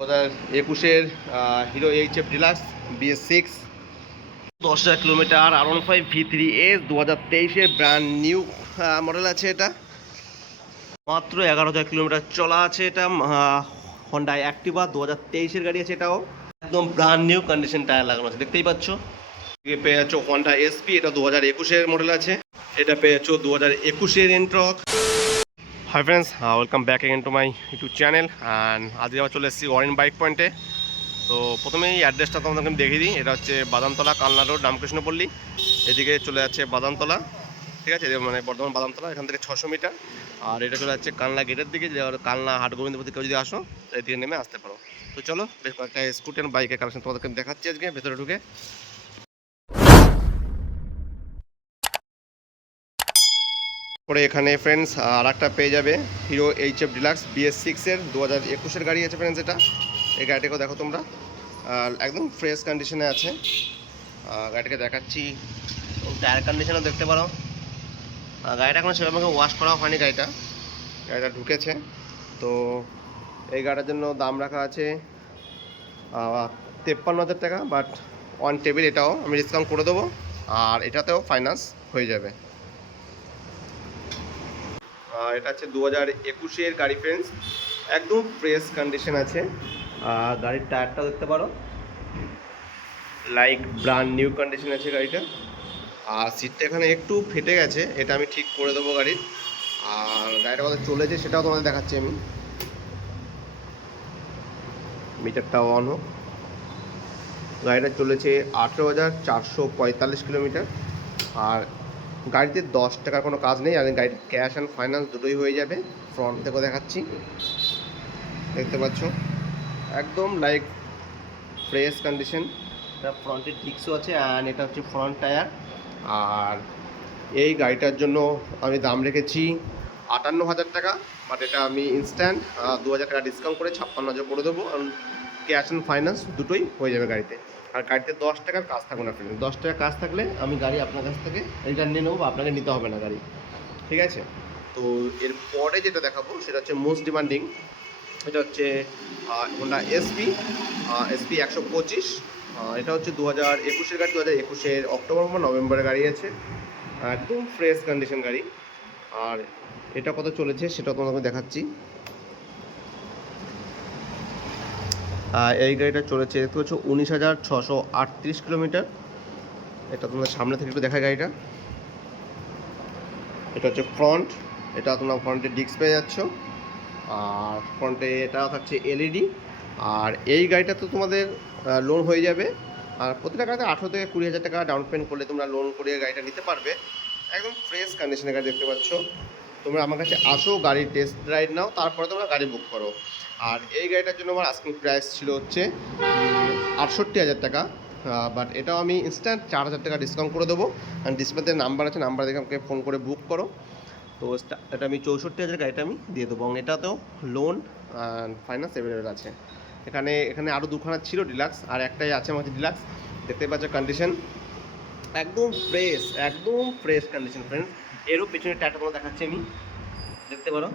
2021-এর Hero HF Deluxe BS6 10,000 kilometre R15 V3S 2023-এর brand new model আছে। এটা মাত্র 11,000 কিলোমিটার চলা আছে। এটা হন্ডা অ্যাক্টিভা 2023-এর গাড়ি আছে। এটাও একদম ব্র্যান্ড নিউ কন্ডিশন টায়ার লাগানো আছে, দেখতেই পাচ্ছ। পেয়ে যাচ্ছ হন্ডা SP, এটা 2021-এর মডেল আছে। এটা পেয়ে যাচ্ছ 2021-এর এন্ট্রক। Hi friends, welcome back again to my YouTube channel. And আজকে আবার চলে এসেছি ওয়ারিন বাইক পয়েন্টে। তো প্রথমেই অ্যাড্রেসটা তোমাদেরকে আমি দেখিয়ে দিই। এটা হচ্ছে বাদামতলা, কালনা রোড, রামকৃষ্ণপল্লী। এদিকে চলে যাচ্ছে বাদামতলা, ঠিক আছে, মানে বর্ধমান বাদামতলা, এখান থেকে 600 মিটার। আর এটা চলে যাচ্ছে কালনা গেটের দিকে, যে কালনা হাট গোবিন্দপুর থেকে যদি আসো এদিকে নেমে আসতে পারো। তো চলো, বেশ কয়েকটা স্কুটি অ্যান্ড বাইকের কালেকশন তোমাদেরকে দেখাচ্ছি আজকে ভেতরে ঢুকে। পরে এখানে ফ্রেন্ডস আর একটা পেয়ে যাবে হিরো এইচএফ ডিলাক্স BS6-এর 2021-এর গাড়ি আছে ফ্রেন্ডস। এই গাড়িটাকেও দেখো তোমরা, একদম ফ্রেশ কন্ডিশনে আছে। গাড়িটাকে দেখাচ্ছি, টায়ার কন্ডিশনও দেখতে পারো। গাড়িটা এখনো সেভাবে ওয়াশ করা হয়নি। গাড়িটা ঢুকেছে। তো এই গাড়িটার জন্য দাম রাখা আছে 53,000 টাকা, বাট অন টেবিল এটাও আমি ডিসকাউন্ট করে দেবো, আর এটাতেও ফাইন্যান্স হয়ে যাবে। এটা হচ্ছে 2021-এর গাড়ি ফ্রেন্ডস, একদম ফ্রেশ কন্ডিশন আছে। গাড়ির টায়ারটাও দেখতে পারো, লাইক ব্র্যান্ড নিউ কন্ডিশন আছে গাড়িটা। আর সিটটা এখানে একটু ফেটে গেছে, এটা আমি ঠিক করে দেবো গাড়ির। আর গাড়িটা কত চলেছে সেটাও তোমাদের দেখাচ্ছি আমি। মিটারটা অন হোক। গাড়িটা চলেছে 18,445 কিলোমিটার। আর গাড়িতে 10 টাকার কোনো কাজ নেই, আর গাড়িটা ক্যাশ অ্যান্ড ফাইন্যান্স দুটোই হয়ে যাবে। ফ্রন্ট থেকেও দেখাচ্ছি, দেখতে পাচ্ছ একদম লাইক ফ্রেশ কন্ডিশন। এটা ফ্রন্টের ডিস্কও আছে, অ্যান্ড এটা হচ্ছে ফ্রন্ট টায়ার। আর এই গাড়িটার জন্য আমি দাম রেখেছি 58,000 টাকা, বাট এটা আমি ইনস্ট্যান্ট 2,000 টাকা ডিসকাউন্ট করে 56,000 করে দেবো। কারণ ক্যাশ অ্যান্ড ফাইন্যান্স দুটোই হয়ে যাবে গাড়িতে। আর গাড়িতে 10 টাকার কাজ থাকবে না ফ্রেন্ড। 10 টাকার কাজ থাকলে আমি গাড়ি আপনার কাছ থেকে রিটার্ন নিয়ে নেবো, বা আপনাকে নিতে হবে না গাড়ি, ঠিক আছে। তো এরপরে যেটা দেখাবো সেটা হচ্ছে মোস্ট ডিমান্ডিং। এটা হচ্ছে হোন্ডা SP 125। এটা হচ্ছে 2021-এর গাড়ি, 2021-এর অক্টোবর বা নভেম্বরের গাড়ি আছে। একদম ফ্রেশ কন্ডিশন গাড়ি। আর এটা কত চলেছে সেটা তোমাকে দেখাচ্ছি। এই গাড়িটা চলেছে দেখতে হচ্ছে 19,638 কিলোমিটার। এটা তোমাদের সামনে থেকে একটু দেখায় গাড়িটা। এটা হচ্ছে ফ্রন্ট, এটা তোমরা ফ্রন্টে ডিস্ক পেয়ে যাচ্ছ। আর ফ্রন্টে এটাও থাকছে LED। আর এই গাড়িটা তো তোমাদের লোন হয়ে যাবে। আর প্রতিটা গাড়িতে 18 থেকে 20,000 টাকা ডাউন পেমেন্ট করলে তোমরা লোন করে গাড়িটা নিতে পারবে। একদম ফ্রেশ কন্ডিশনের গাড়ি দেখতে পাচ্ছ। তোমরা আমার কাছে আসো, গাড়ির টেস্ট রাইড নাও, তারপরে তোমরা গাড়ি বুক করো। আর এই গাড়িটার জন্য আমার আস্কিং প্রাইস ছিল হচ্ছে 68,000 টাকা, বাট এটাও আমি ইনস্ট্যান্ট 4,000 টাকা ডিসকাউন্ট করে দেবো। আর ডিসপ্লেতে নাম্বার আছে, নাম্বার দেখে আমাকে ফোন করে বুক করো। তো এটা আমি 64,000 গাড়িটা আমি দিয়ে দেবো, এবং এটাতেও লোন অ্যান্ড ফাইন্যান্স অ্যাভেলেবেল আছে। এখানে আরও দুখানা ছিল ডিলাক্স, আর একটাই আছে আমার ডিলাক্স। দেখতে পাচ্ছ কন্ডিশন একদম ফ্রেশ কন্ডিশন ফ্রেন্ড। এরও পেছনে টায়ারটা তোমরা দেখাচ্ছি আমি, দেখতে পারো,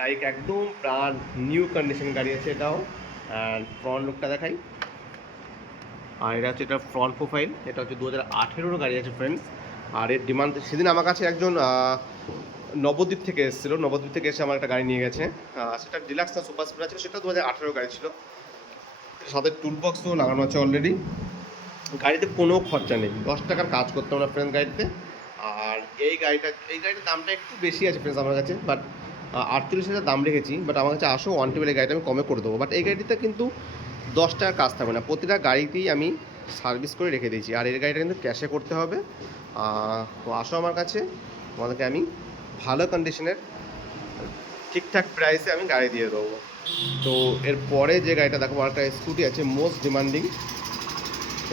লাইক একদম ব্র্যান্ড নিউ কন্ডিশন গাড়ি আছে এটাও। অ্যান্ড ফ্রন্ট লুকটা দেখাই। আর এটা হচ্ছে এটা ফ্রন্ট প্রোফাইল। এটা হচ্ছে 2018-এর গাড়ি আছে ফ্রেন্ডস। আর এর ডিমান্ড, সেদিন আমার কাছে একজন নবদ্বীপ থেকে এসেছিলো, নবদ্বীপ থেকে এসে আমার একটা গাড়ি নিয়ে গেছে। সেটা ডিলাক্স না সুপার স্প্লেন্ডার ছিল, সেটা 2018 গাড়ি ছিল। সাথে টুল বক্সও লাগানো আছে অলরেডি। গাড়িতে কোনো খরচা নেই, 10 টাকার কাজ করতে হবে না ফ্রেন্ড গাড়িতে। আর এই গাড়িটার দামটা একটু বেশি আছে ফ্রেন্ডস আমার কাছে, বাট 48,000 দাম রেখেছি। বাট আমার কাছে আসো, ওয়ান টেবিলের গাড়িটা আমি কমে করে দেবো। বাট এই গাড়িতে কিন্তু 10 টাকার কাজ থাকবে না, প্রতিটা গাড়িতেই আমি সার্ভিস করে রেখে দিয়েছি। আর এই গাড়িটা কিন্তু ক্যাশে করতে হবে। তো আসো আমার কাছে, তোমাদেরকে আমি ভালো কন্ডিশনের ঠিকঠাক প্রাইসে আমি গাড়ি দিয়ে দেবো। তো এরপরে যে গাড়িটা দেখো, একটা স্কুটি আছে মোস্ট ডিমান্ডিং।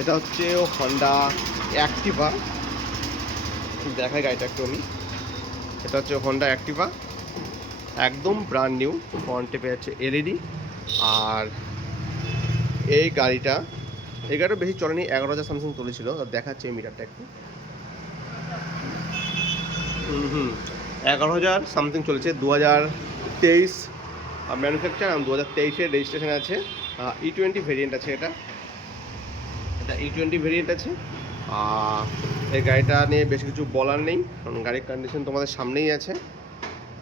এটা হচ্ছে হন্ডা অ্যাক্টিভা। দেখাই গাড়িটা একটু আমি। এটা হচ্ছে হন্ডা অ্যাক্টিভা, একদম ব্র্যান্ড নিউ। ফ্রন্টে পেয়ে যাচ্ছে LED। আর এই গাড়িটা বেশি চলেনি, 11,000 সামথিং চলেছিল। দেখাচ্ছে এই মিটারটা একটু, 11,000 সামথিং চলেছে। 2023 ম্যানুফ্যাকচার 2023-এর রেজিস্ট্রেশন আছে। E20 ভেরিয়েন্ট আছে, এটা E20 ভেরিয়েন্ট আছে। এই গাড়িটা নিয়ে বেশ কিছু বলার নেই, কারণ গাড়ির কন্ডিশন তোমাদের সামনেই আছে,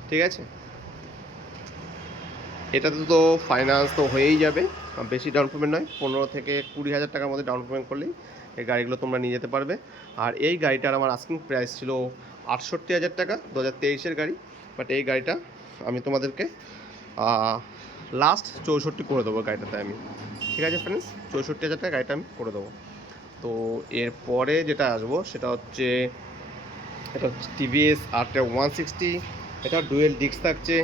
ঠিক আছে। এটাতে তো ফাইন্যান্স তো হয়েই যাবে, বেশি ডাউন পেমেন্ট নয়, 15 থেকে 20,000 টাকার মধ্যে ডাউন পেমেন্ট করলেই এই গাড়িগুলো তোমরা নিয়ে যেতে পারবে। আর এই গাড়িটার আমার আস্কিং প্রাইস ছিল 68,000 টাকা, 2023-এর গাড়ি। বাট এই গাড়িটা আমি তোমাদেরকে লাস্ট 64 করে দেবো গাড়িটাতে আমি, ঠিক আছে ফ্রেন্ডস, 64,000 টাকা গাড়িটা আমি করে দেবো। তো এরপরে যেটা আসবো সেটা হচ্ছে টিভিএস R 160, এটা ডুয়েল ডিস্ক থাকছে।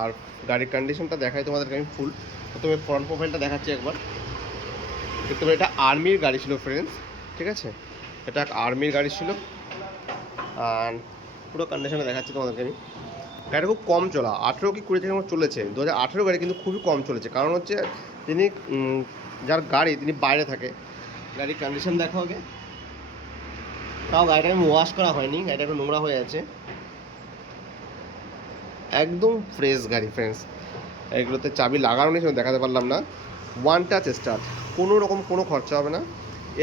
আর গাড়ির কন্ডিশনটা দেখাই তোমাদেরকে আমি ফুল। প্রথমে ফ্রন্ট প্রোফাইলটা দেখাচ্ছি একবার, দেখতে পাবে এটা আর্মির গাড়ি ছিল ফ্রেন্ডস, ঠিক আছে, এটা এক আর্মির গাড়ি ছিল। আর পুরো কন্ডিশনে দেখাচ্ছি তোমাদেরকে আমি। গাড়িটা খুব কম চলা, 18 কি 20 থেকে চলেছে, 2018 গাড়ি, কিন্তু খুবই কম চলেছে। কারণ হচ্ছে তিনি যার গাড়ি তিনি বাইরে থাকে। গাড়ির কন্ডিশন দেখো আগে, তাও গাড়িটা আমি ওয়াশ করা হয়নি, গাড়িটা একটু নোংরা হয়ে আছে, একদম ফ্রেশ গাড়ি ফ্রেন্ডস। এগুলোতে চাবি লাগানো নেই, সেটা দেখাতে পারলাম না। ওয়ান টাচ স্টার্ট, কোনো রকম কোনো খরচা হবে না।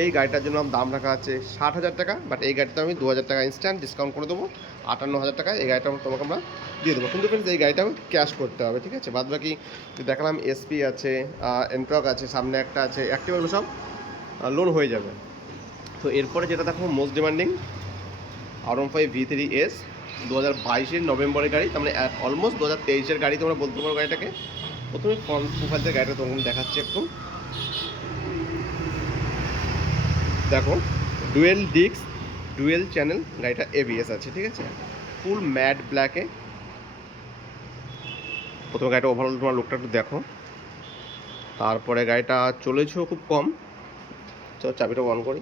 এই গাড়িটার জন্য দাম রাখা আছে 60,000 টাকা, বাট এই গাড়িটা আমি 2,000 টাকা ইনস্ট্যান্ট ডিসকাউন্ট করে দেবো, 58,000 টাকা এই গাড়িটা তোমাকে আমরা দিয়ে দেবো। কিন্তু ফ্রেন্ডস এই গাড়িটা ক্যাশ করতে হবে, ঠিক আছে। বাদ বাকি দেখালাম এসপি আছে, এন্ট্রক আছে, সামনে একটা আছে, অ্যাক্টিভা, সব লোন হয়ে যাবে। তো এরপরে যেটা দেখো মোস্ট ডিমান্ডিং R15 V3S, 2022-এর নভেম্বরের গাড়ি, তার মানে অলমোস্ট 2023-এর গাড়ি তোমরা বলতে পারো গাড়িটাকে। প্রথমে ফ্রন্ট প্রোফাইল থেকে গাড়িটা তোমাকে দেখাচ্ছি একটু, দেখো ডুয়েল ডিস্ক, ডুয়েল চ্যানেল, গাড়িটা ABS আছে, ঠিক আছে, ফুল ম্যাট ব্ল্যাকে। প্রথমে গাড়িটা ওভারঅল তোমার লুকটা একটু দেখো। তারপরে গাড়িটা চলেছেও খুব কম। চলো চাবিটা অন করি।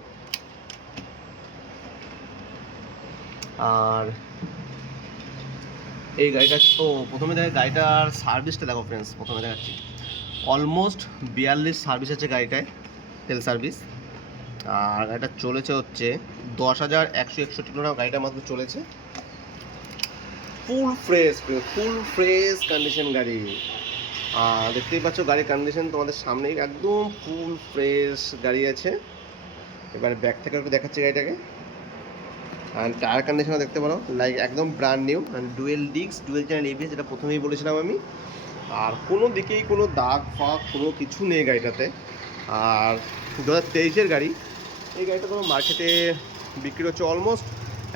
আর এই গাড়িটা প্রথমে দেখে গাড়িটার সার্ভিসটা দেখো ফ্রেন্ডস, প্রথমে দেখাচ্ছি অলমোস্ট 42 সার্ভিস আছে গাড়িটায়, তেল সার্ভিস। আর গাড়িটা চলেছে হচ্ছে 10,161 কিলোমিটার গাড়িটার মাত্র চলেছে। ফুল ফ্রেশ কন্ডিশন গাড়ি। দেখতেই পাচ্ছ গাড়ির কন্ডিশন তোমাদের সামনেই, একদম ফুল ফ্রেশ গাড়ি আছে। এবারে ব্যাক থেকে একটু দেখাচ্ছি গাড়িটাকে। অ্যান্ড টায়ার কন্ডিশনও দেখতে পারো, লাইক একদম brand new. And dual disk, dual channel ABS, যেটা প্রথমেই বলেছিলাম আমি। আর কোনো দিকেই কোনো দাগ ফাগ কোনো কিছু নেই গাড়িটাতে। আর 2023-এর গাড়ি, এই গাড়িটা তোমার মার্কেটে বিক্রি হচ্ছে অলমোস্ট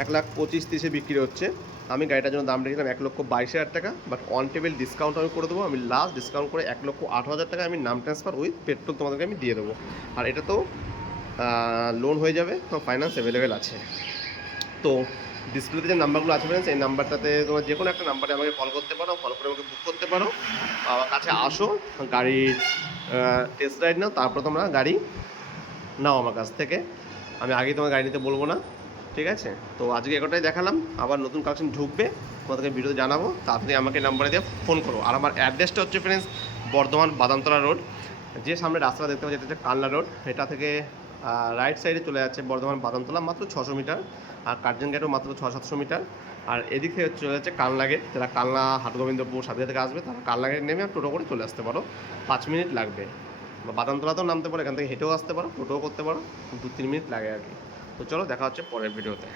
1,25,30-এ বিক্রি হচ্ছে। আমি গাড়িটার জন্য দাম রেখেছিলাম 1,22,000 টাকা, বাট অন টেবিল ডিসকাউন্ট আমি করে দেবো। আমি লাস্ট ডিসকাউন্ট করে 1,08,000 টাকা আমি নাম ট্রান্সফার উইথ পেট্রোল তোমাদেরকে আমি দিয়ে দেবো। আর এটা তো লোন হয়ে যাবে, তো ফাইন্যান্স অ্যাভেলেবেল আছে। তো ডিসপ্লেতে যে নাম্বারগুলো আছে ফ্রেন্ডস, এই নাম্বারটাতে তোমার যে কোনো একটা নাম্বারে আমাকে কল করতে পারো, কল করে আমাকে বুক করতে পারো। আমার কাছে আসো, গাড়ির টেস্ট রাইড নাও, তারপর তোমরা গাড়ি নাও আমার কাছ থেকে। আমি আগেই তোমার গাড়ি নিতে বলবো না, ঠিক আছে। তো আজকে এটাই দেখালাম, আবার নতুন কালেকশন ঢুকবে তোমাদেরকে ভিডিওতে জানাবো। তাড়াতাড়ি আমাকে নাম্বারে দিয়ে ফোন করো। আর আমার অ্যাড্রেসটা হচ্ছে ফ্রেন্ডস বর্ধমান বাদামতলা রোড, যে সামনে রাস্তাটা দেখতে পাচ্ছি এটা হচ্ছে কালনা রোড। এটা থেকে রাইট সাইডে চলে যাচ্ছে বর্ধমান বাদামতলা, মাত্র 600 মিটার। আর কার্জন গেটও মাত্র 600-700 মিটার। আর এদিক থেকে চলে যাচ্ছে কালনা গেট। যারা কালনা হাটগোবিন্দপুর সাদিয়া থেকে আসবে তারা কালনা গেট নেমে টোটো করে চলে আসতে পারো, 5 মিনিট লাগবে। বা বাদামতলাতেও নামতে পারো, এখান থেকে হেঁটেও আসতে পারো, টোটোও করতে পারো, 2-3 মিনিট লাগে আর কি। তো চলো দেখা হচ্ছে পরের ভিডিওতে।